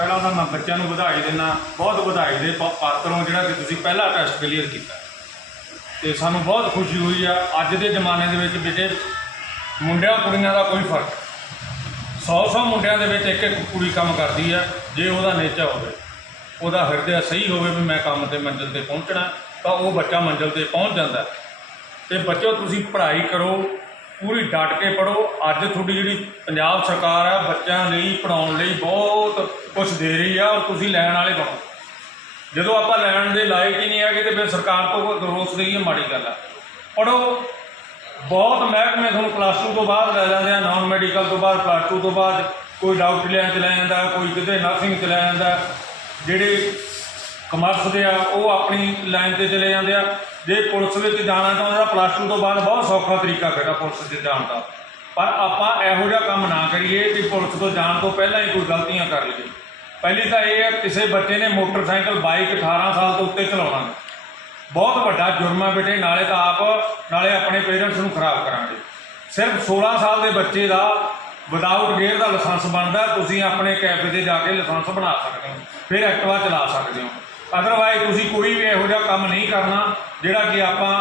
ਪਹਿਲਾਂ ਉਹਨਾਂ ਮੈਂ ਬੱਚਿਆਂ ਨੂੰ ਵਧਾਈ ਦੇਣਾ ਬਹੁਤ ਵਧਾਈ ਦੇ ਪਾਤਰੋਂ ਜਿਹੜਾ ਕਿ ਤੁਸੀਂ ਪਹਿਲਾ ਟੈਸਟ ਕਲੀਅਰ ਕੀਤਾ ਤੇ ਸਾਨੂੰ ਬਹੁਤ ਖੁਸ਼ੀ ਹੋਈ ਆ ਅੱਜ ਦੇ ਜ਼ਮਾਨੇ ਦੇ ਵਿੱਚ ਬੇਟੇ ਮੁੰਡਿਆਂ ਕੁੜੀਆਂ ਦਾ ਕੋਈ ਫਰਕ 100-100 ਮੁੰਡਿਆਂ ਦੇ ਵਿੱਚ ਇੱਕ ਇੱਕ ਕੁੜੀ ਕੰਮ ਕਰਦੀ ਆ ਜੇ ਉਹਦਾ ਨੇਚਾ ਹੋਵੇ ਉਹਦਾ ਹਿਰਦਾ ਸਹੀ ਹੋਵੇ ਵੀ ਮੈਂ ਕੰਮ ਤੇ ਮੰਜ਼ਿਲ ਤੇ ਪਹੁੰਚਣਾ ਤਾਂ ਉਹ ਬੱਚਾ ਮੰਜ਼ਿਲ ਤੇ ਪਹੁੰਚ ਜਾਂਦਾ ਤੇ ਬੱਚੋ ਤੁਸੀਂ ਪੜ੍ਹਾਈ ਕਰੋ ਪੂਰੀ ਡਟ ਕੇ ਪੜੋ ਅੱਜ ਤੁਹਾਡੀ ਜਿਹੜੀ ਪੰਜਾਬ ਸਰਕਾਰ ਆ ਬੱਚਿਆਂ ਲਈ ਪੜਾਉਣ ਲਈ ਬਹੁਤ ਕੁਝ ਦੇ ਰਹੀ ਆ ਔਰ ਤੁਸੀਂ ਲੈਣ ਵਾਲੇ ਬਣੋ ਜਦੋਂ ਆਪਾਂ ਲੈਣ ਦੇ ਲਾਇਕ ਹੀ ਨਹੀਂ ਹੈਗੇ ਤੇ ਫਿਰ ਸਰਕਾਰ ਤੋਂ ਦਰੋਸ ਨਹੀਂ ਹੈ ਮਾੜੀ ਗੱਲ ਆ ਪੜੋ ਬਹੁਤ ਮਹਿਕਮੇ ਤੁਹਾਨੂੰ ਪਲੱਸ 2 ਤੋਂ ਬਾਅਦ ਲੈ ਜਾਂਦੇ ਆ ਨਾਨ ਮੈਡੀਕਲ ਤੋਂ ਬਾਅਦ ਪਲੱਸ 2 ਤੋਂ ਬਾਅਦ ਕੋਈ ਡਾਕਟਰ ਲੈਣ ਚ ਲੈ ਜਾਂਦਾ ਕੋਈ ਕਿਤੇ ਨਰਸਿੰਗ ਚ ਲੈ ਜਾਂਦਾ ਜਿਹੜੇ ਕਮਰਸ ਦੇ ਆ ਉਹ ਆਪਣੀ ਲਾਈਨ ਤੇ ਚਲੇ ਜਾਂਦੇ ਆ ਜੇ ਪੁਲਿਸ ਵਿੱਚ ਜਾਣਾ ਤਾਂ ਤਾਂ ਪਲੱਸ 2 ਤੋਂ ਬਾਅਦ ਬਹੁਤ ਸੌਖਾ ਤਰੀਕਾ ਹੈਗਾ ਪੁਲਿਸ ਦੇ ਜਾਣ ਦਾ ਪਰ ਆਪਾਂ ਇਹੋ ਜਿਹਾ ਕੰਮ ਨਾ ਕਰੀਏ ਕਿ ਪੁਲਿਸ ਤੋਂ ਜਾਣ ਤੋਂ ਪਹਿਲਾਂ ਹੀ ਕੋਈ ਗਲਤੀਆਂ ਕਰ ਲਈਏ ਪਹਿਲੀ ਤਾਂ ਇਹ ਹੈ ਕਿਸੇ ਬੱਚੇ ਨੇ ਮੋਟਰਸਾਈਕਲ ਬਾਈਕ 18 ਸਾਲ ਤੋਂ ਉੱਤੇ ਚਲਾਉਣਾ ਬਹੁਤ ਵੱਡਾ ਜੁਰਮ ਹੈ ਬੇਟੇ ਨਾਲੇ ਤਾਂ ਆਪ ਨਾਲੇ ਆਪਣੇ ਪੇਰੈਂਟਸ ਨੂੰ ਖਰਾਬ ਕਰਾਂਗੇ ਸਿਰਫ 16 ਸਾਲ ਦੇ ਬੱਚੇ ਦਾ ਵਿਦਆਊਟ ਗੇਅਰ ਦਾ ਲਾਇਸੈਂਸ ਬਣਦਾ ਤੁਸੀਂ ਆਪਣੇ ਕੈਫੇ ਤੇ ਜਾ ਕੇ ਲਾਇਸੈਂਸ ਬਣਾ ਸਕਦੇ ਹੋ ਫਿਰ ਐਕਟਿਵਾ ਚਲਾ ਸਕਦੇ ਹੋ ਅਦਰਵਾਇਜ਼ ਤੁਸੀਂ ਕੋਈ ਵੀ ਇਹੋ ਜਿਹਾ ਕੰਮ ਨਹੀਂ ਕਰਨਾ ਜਿਹੜਾ ਕਿ ਆਪਾਂ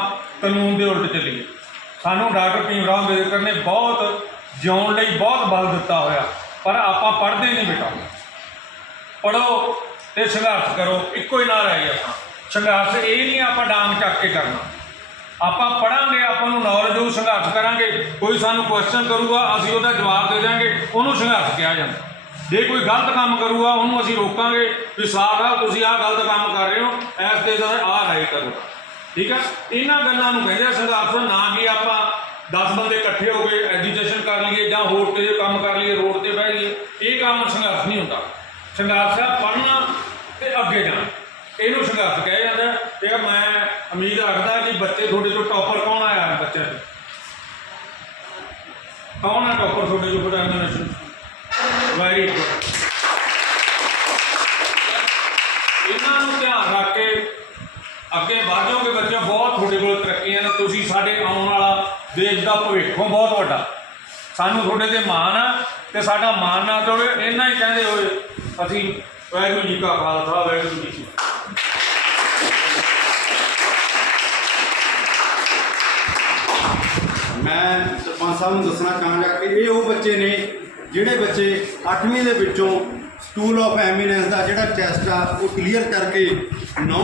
ਕਾਨੂੰਨ ਦੇ ਉਲਟ ਚੱਲੀਏ ਸਾਨੂੰ ਡਾਕਟਰ ਭੀਮ ਰਾਮ ਨੇ ਬਹੁਤ ਜਿਉਣ ਲਈ ਬਹੁਤ ਬਲ ਦਿੱਤਾ ਹੋਇਆ ਪਰ ਆਪਾਂ ਪੜਦੇ ਨਹੀਂ ਬੇਟਾ ਪੜੋ ਤੇ ਸੰਘਰਸ਼ ਕਰੋ ਇੱਕੋ ਹੀ ਨਾਰਾ ਹੈ ਆਪਾਂ ਸੰਘਰਸ਼ ਇਹ ਨਹੀਂ ਆਪਾਂ ਡਾਂਗ ਚੱਕ ਕੇ ਕਰਨਾ ਆਪਾਂ ਪੜਾਂਗੇ ਆਪਾਂ ਨੂੰ ਨੌਲੇਜ ਉਹ ਸੰਘਰਸ਼ ਕਰਾਂਗੇ ਕੋਈ ਸਾਨੂੰ ਕੁਐਸਚਨ ਕਰੂਗਾ ਅਸੀਂ ਉਹਦਾ ਜਵਾਬ ਦੇ ਦਾਂਗੇ ਉਹਨੂੰ ਸੰਘਰਸ਼ ਕਿਹਾ ਜਾਂਦਾ ਜੇ ਕੋਈ ਗਲਤ ਕੰਮ ਕਰੂਗਾ ਉਹਨੂੰ ਅਸੀਂ ਰੋਕਾਂਗੇ ਵੀ ਆ ਤੁਸੀਂ ਆ ਗਲਤ ਕੰਮ ਕਰ ਰਹੇ ਹੋ ਐਸ ਤੇ ਦਾ ਆ ਰਾਈਟ ਕਰੋ ਠੀਕ ਹੈ ਇਹਨਾਂ ਗੱਲਾਂ ਨੂੰ ਕਹਿੰਦੇ ਸੰਘਰਸ਼ ਨਾ ਕਿ ਆਪਾਂ 10 ਬੰਦੇ ਇਕੱਠੇ ਹੋ ਕੇ ਐਜੂਕੇਸ਼ਨ ਕਰ ਲਈਏ ਜਾਂ ਹੋਰ ਤੇ ਕੰਮ ਕਰ ਲਈਏ ਰੋਡ ਤੇ ਬਹਿ ਜਾਈਏ ਇਹ ਕੰਮ ਸੰਘਰਸ਼ ਨਹੀਂ ਹੁੰਦਾ ਸੰਘਰਸ਼ ਆ ਪੜਨਾ ਤੇ ਅੱਗੇ ਜਾਣਾ ਇਹਨੂੰ ਸੰਘਰਸ਼ ਕਿਹਾ ਜਾਂਦਾ ਤੇ ਮੈਂ ਉਮੀਦ ਰੱਖਦਾ ਕਿ ਬੱਚੇ ਤੁਹਾਡੇ ਚੋਂ ਟੌਪਰ ਕੌਣ ਆਇਆ ਬੱਚਿਆਂ ਕੌਣ ਆ ਟੌਪਰ ਤੁਹਾਡੇ ਚੋਂ ਪਤਾ ਨਹੀਂ ਵੈਰੀ ਗੁੱਡ ਇਹਨਾਂ ਨੂੰ ਧਿਆਨ ਰੱਖ ਕੇ ਅੱਗੇ ਵਧੋਗੇ ਬੱਚਿਓ ਬਹੁਤ ਤੁਹਾਡੇ ਕੋਲ ਤਰੱਕੀਆਂ ਨੇ ਤੁਸੀਂ ਸਾਡੇ ਆਉਣ ਵਾਲਾ ਦੇਸ਼ ਦਾ ਭਵਿੱਖੋਂ ਬਹੁਤ ਵੱਡਾ ਸਾਨੂੰ ਤੁਹਾਡੇ ਤੇ ਮਾਣ ਆ ਤੇ ਸਾਡਾ ਮਾਣ ਨਾ ਤੋੜੇ ਇਹਨਾਂ ਹੀ ਕਹਿੰਦੇ ਹੋਏ ਅਸੀਂ ਵਾਹਿਗੁਰੂ ਜੀ ਕਾ ਖਾਲਸਾ ਵਾਹਿਗੁਰੂ ਜੀ ਮੈਂ ਸਰਪੰਚ ਸਾਹਿਬ ਨੂੰ ਦੱਸਣਾ ਚਾਹਾਂਗਾ ਕਿ ਇਹ ਉਹ ਬੱਚੇ ਨੇ ਜਿਹੜੇ ਬੱਚੇ 8ਵੀਂ ਦੇ ਵਿੱਚੋਂ ਟੂਲ ਆਫ ਐਮੀਨੈਂਸ ਦਾ ਜਿਹੜਾ ਟੈਸਟ ਆ ਉਹ ਕਲੀਅਰ ਕਰਕੇ 9